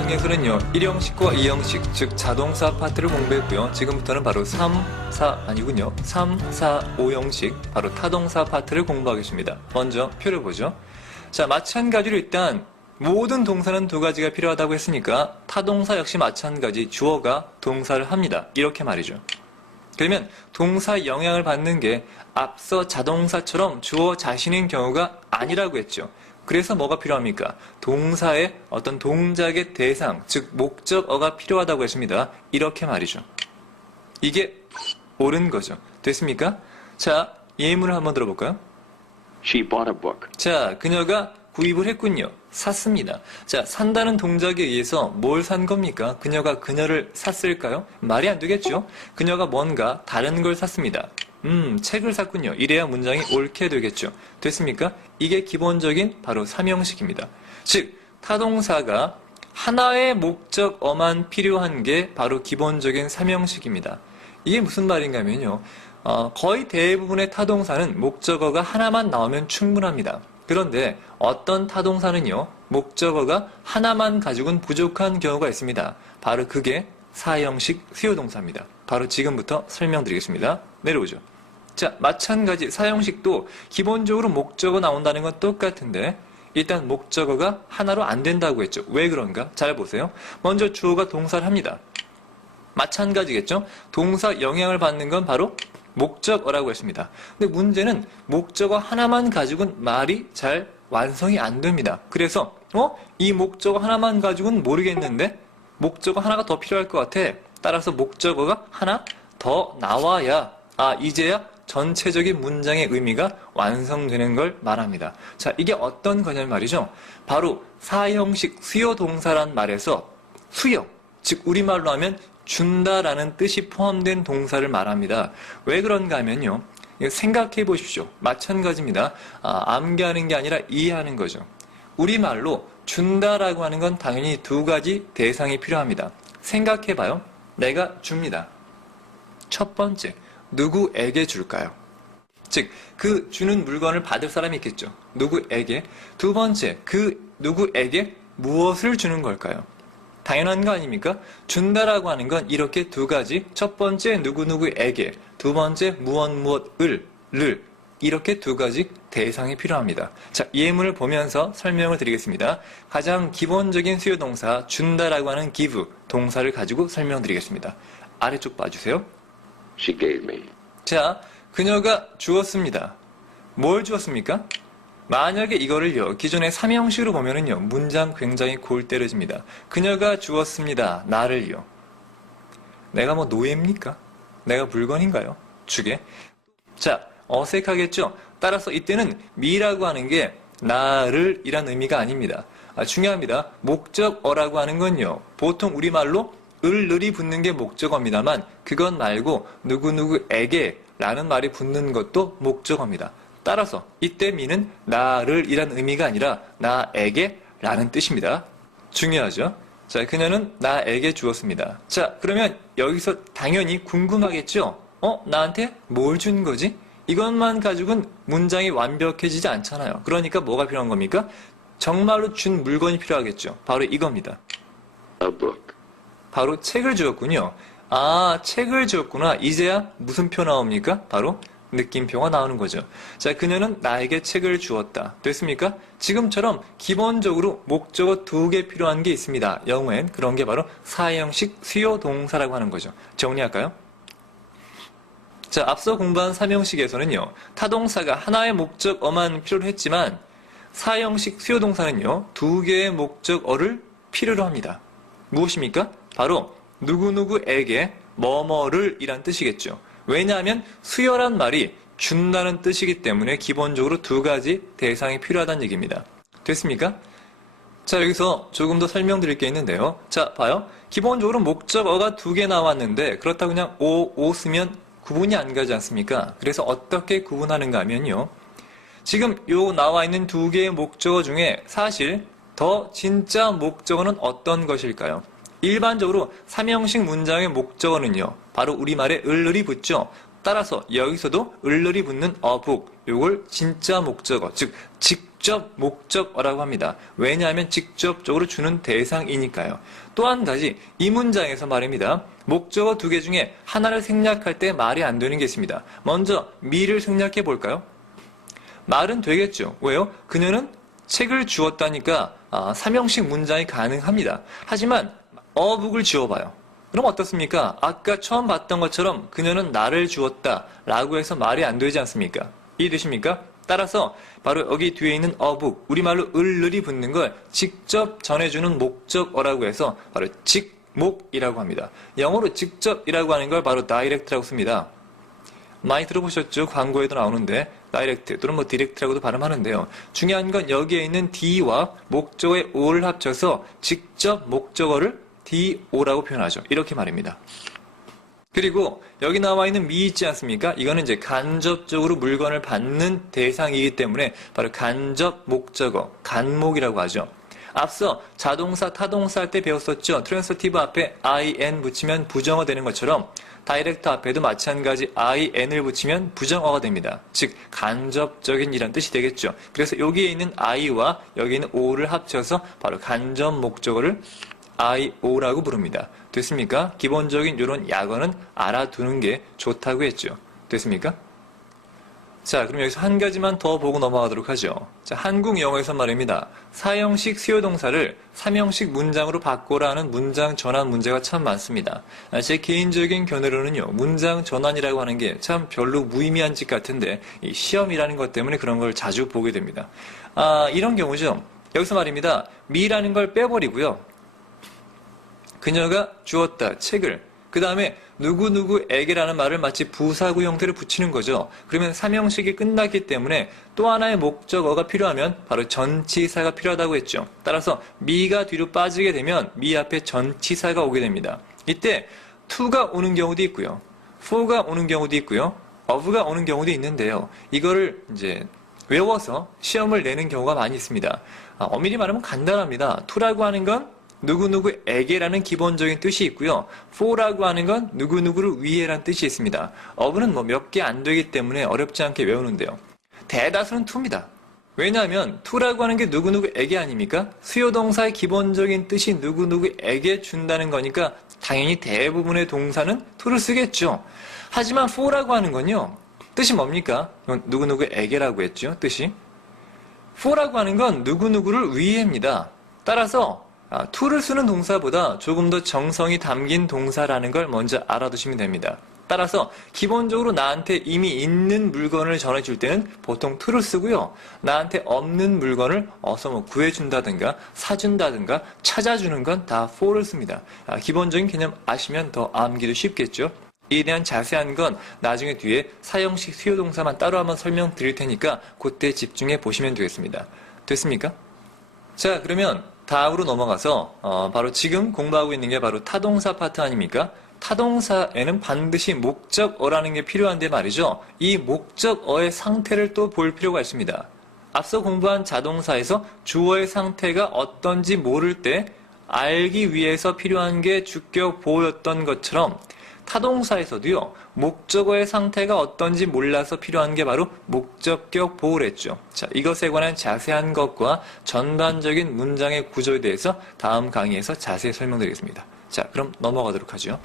강에서는요 1형식과 2형식 즉 자동사 파트를 공부했고요. 지금부터는 바로 3, 4 아니군요. 3, 4, 5형식 바로 타동사 파트를 공부하겠습니다. 먼저 표를 보죠. 자, 마찬가지로 일단 모든 동사는 두 가지가 필요하다고 했으니까 타동사 역시 마찬가지 주어가 동사를 합니다. 이렇게 말이죠. 그러면 동사 영향을 받는 게 앞서 자동사처럼 주어 자신인 경우가 아니라고 했죠. 그래서 뭐가 필요합니까? 동사의 어떤 동작의 대상, 즉 목적어가 필요하다고 했습니다. 이렇게 말이죠. 이게 옳은 거죠. 됐습니까? 자, 예문을 한번 들어볼까요? She bought a book. 자, 그녀가 구입을 했군요. 샀습니다. 자, 산다는 동작에 의해서 뭘 산 겁니까? 그녀가 그녀를 샀을까요? 말이 안 되겠죠? 그녀가 뭔가 다른 걸 샀습니다. 책을 샀군요. 이래야 문장이 옳게 되겠죠. 됐습니까? 이게 기본적인 바로 3형식입니다. 즉, 타동사가 하나의 목적어만 필요한 게 바로 기본적인 3형식입니다. 이게 무슨 말인가 하면요. 거의 대부분의 타동사는 목적어가 하나만 나오면 충분합니다. 그런데 어떤 타동사는요, 목적어가 하나만 가지고는 부족한 경우가 있습니다. 바로 그게 4형식 수요동사입니다. 바로 지금부터 설명드리겠습니다. 내려오죠. 자, 마찬가지 4형식도 기본적으로 목적어 나온다는 건 똑같은데 일단 목적어가 하나로 안 된다고 했죠. 왜 그런가? 잘 보세요. 먼저 주어가 동사를 합니다. 마찬가지겠죠? 동사 영향을 받는 건 바로 목적어라고 했습니다. 근데 문제는 목적어 하나만 가지고는 말이 잘 완성이 안 됩니다. 그래서 이 목적어 하나만 가지고는 모르겠는데 목적어 하나가 더 필요할 것 같아. 따라서 목적어가 하나 더 나와야 이제야 전체적인 문장의 의미가 완성되는 걸 말합니다. 자, 이게 어떤 거냐면 말이죠. 바로 4형식 수요 동사란 말에서 수요, 즉 우리말로 하면 준다라는 뜻이 포함된 동사를 말합니다. 왜 그런가 하면요. 생각해 보십시오. 마찬가지입니다. 암기하는 게 아니라 이해하는 거죠. 우리말로 준다라고 하는 건 당연히 두 가지 대상이 필요합니다. 생각해 봐요. 내가 줍니다. 첫 번째, 누구에게 줄까요? 즉, 그 주는 물건을 받을 사람이 있겠죠. 누구에게? 두 번째, 그 누구에게 무엇을 주는 걸까요? 당연한 거 아닙니까? 준다라고 하는 건 이렇게 두 가지. 첫 번째 누구누구에게, 두 번째 무엇을 이렇게 두 가지 대상이 필요합니다. 자, 예문을 보면서 설명을 드리겠습니다. 가장 기본적인 수요동사 준다라고 하는 give 동사를 가지고 설명드리겠습니다. 아래쪽 봐주세요. She gave me. 자, 그녀가 주었습니다. 뭘 주었습니까? 만약에 이거를요, 기존의 3형식으로 보면은요, 문장 굉장히 골 때려집니다. 그녀가 주었습니다. 나를요. 내가 뭐 노예입니까? 내가 물건인가요? 주게? 자, 어색하겠죠? 따라서 이때는 me라고 하는 게 나를 이란 의미가 아닙니다. 중요합니다. 목적어라고 하는 건요, 보통 우리말로 을이 붙는 게 목적어입니다만 그건 말고 누구누구에게 라는 말이 붙는 것도 목적어입니다. 따라서 이때 me는 나를 이란 의미가 아니라 나에게 라는 뜻입니다. 중요하죠? 자, 그녀는 나에게 주었습니다. 자, 그러면 여기서 당연히 궁금하겠죠? 나한테 뭘 준 거지? 이것만 가지고는 문장이 완벽해지지 않잖아요. 그러니까 뭐가 필요한 겁니까? 정말로 준 물건이 필요하겠죠. 바로 이겁니다. A book. 바로 책을 주었군요. 책을 주었구나. 이제야 무슨 표 나옵니까? 바로 느낌표가 나오는 거죠. 자, 그녀는 나에게 책을 주었다. 됐습니까? 지금처럼 기본적으로 목적어 두 개 필요한 게 있습니다. 영어엔 그런 게 바로 4형식 수요 동사라고 하는 거죠. 정리할까요? 자, 앞서 공부한 3형식에서는요. 타동사가 하나의 목적어만 필요로 했지만 4형식 수요 동사는요. 두 개의 목적어를 필요로 합니다. 무엇입니까? 바로 누구누구에게 뭐뭐를 이란 뜻이겠죠. 왜냐하면 수요란 말이 준다는 뜻이기 때문에 기본적으로 두 가지 대상이 필요하다는 얘기입니다. 됐습니까? 자, 여기서 조금 더 설명드릴 게 있는데요. 자, 봐요. 기본적으로 목적어가 두 개 나왔는데 그렇다고 그냥 오 쓰면 구분이 안 가지 않습니까? 그래서 어떻게 구분하는가 하면요. 지금 요 나와 있는 두 개의 목적어 중에 사실 더 진짜 목적어는 어떤 것일까요? 일반적으로 3형식 문장의 목적어는요. 바로 우리말에 을이 붙죠. 따라서 여기서도 을을이 붙는 어북, 요걸 진짜 목적어, 즉 직접 목적어라고 합니다. 왜냐하면 직접적으로 주는 대상이니까요. 또 한 가지 이 문장에서 말입니다. 목적어 두 개 중에 하나를 생략할 때 말이 안 되는 게 있습니다. 먼저 미를 생략해 볼까요? 말은 되겠죠. 왜요? 그녀는 책을 주었다니까 삼형식 문장이 가능합니다. 하지만 어북을 지워봐요. 그럼 어떻습니까? 아까 처음 봤던 것처럼 그녀는 나를 주었다 라고 해서 말이 안 되지 않습니까? 이해되십니까? 따라서 바로 여기 뒤에 있는 어북, 우리말로 을을이 붙는 걸 직접 전해주는 목적어라고 해서 바로 직목이라고 합니다. 영어로 직접이라고 하는 걸 바로 direct라고 씁니다. 많이 들어보셨죠? 광고에도 나오는데 다이렉트 또는 뭐 디렉트라고도 발음하는데요. 중요한 건 여기에 있는 D와 목적어의 O를 합쳐서 직접 목적어를 DO라고 표현하죠. 이렇게 말입니다. 그리고 여기 나와 있는 미 있지 않습니까? 이거는 이제 간접적으로 물건을 받는 대상이기 때문에 바로 간접 목적어, 간목이라고 하죠. 앞서 자동사, 타동사 할 때 배웠었죠. 트랜스티브 앞에 IN 붙이면 부정어 되는 것처럼 다이렉트 앞에도 마찬가지 IN을 붙이면 부정어가 됩니다. 즉 간접적인 이란 뜻이 되겠죠. 그래서 여기에 있는 I와 여기 있는 O를 합쳐서 바로 간접 목적어를 IO라고 부릅니다. 됐습니까? 기본적인 이런 약어는 알아두는 게 좋다고 했죠. 됐습니까? 자, 그럼 여기서 한 가지만 더 보고 넘어가도록 하죠. 자, 한국 영어에서 말입니다. 사형식 수요동사를 삼형식 문장으로 바꿔라는 문장 전환 문제가 참 많습니다. 제 개인적인 견해로는요, 문장 전환이라고 하는 게 참 별로 무의미한 짓 같은데, 이 시험이라는 것 때문에 그런 걸 자주 보게 됩니다. 이런 경우죠. 여기서 말입니다. 미라는 걸 빼버리고요. 그녀가 주었다, 책을. 그 다음에 누구누구에게라는 말을 마치 부사구 형태로 붙이는 거죠. 그러면 삼형식이 끝났기 때문에 또 하나의 목적어가 필요하면 바로 전치사가 필요하다고 했죠. 따라서 미가 뒤로 빠지게 되면 미 앞에 전치사가 오게 됩니다. 이때 to가 오는 경우도 있고요. for가 오는 경우도 있고요. of가 오는 경우도 있는데요. 이거를 이제 외워서 시험을 내는 경우가 많이 있습니다. 엄밀히 말하면 간단합니다. to라고 하는 건 누구누구에게라는 기본적인 뜻이 있고요. for라고 하는 건 누구누구를 위해라는 뜻이 있습니다. of는 뭐 몇 개 안 되기 때문에 어렵지 않게 외우는데요. 대다수는 to입니다. 왜냐하면 to라고 하는 게 누구누구에게 아닙니까? 수요동사의 기본적인 뜻이 누구누구에게 준다는 거니까 당연히 대부분의 동사는 to를 쓰겠죠. 하지만 for라고 하는 건요. 뜻이 뭡니까? 누구누구에게라고 했죠. 뜻이. for라고 하는 건 누구누구를 위해입니다. 따라서 to를 쓰는 동사보다 조금 더 정성이 담긴 동사라는 걸 먼저 알아두시면 됩니다. 따라서 기본적으로 나한테 이미 있는 물건을 전해줄 때는 보통 to를 쓰고요. 나한테 없는 물건을 어서 뭐 구해준다든가 사준다든가 찾아주는 건 다 for를 씁니다. 기본적인 개념 아시면 더 암기도 쉽겠죠. 이에 대한 자세한 건 나중에 뒤에 사형식 수요동사만 따로 한번 설명드릴 테니까 그때 집중해 보시면 되겠습니다. 됐습니까? 자, 그러면 다음으로 넘어가서 바로 지금 공부하고 있는 게 바로 타동사 파트 아닙니까? 타동사에는 반드시 목적어라는 게 필요한데 말이죠. 이 목적어의 상태를 또 볼 필요가 있습니다. 앞서 공부한 자동사에서 주어의 상태가 어떤지 모를 때 알기 위해서 필요한 게 주격 보호였던 것처럼 타동사에서도요, 목적어의 상태가 어떤지 몰라서 필요한 게 바로 목적격 보호랬죠. 자, 이것에 관한 자세한 것과 전반적인 문장의 구조에 대해서 다음 강의에서 자세히 설명드리겠습니다. 자, 그럼 넘어가도록 하죠.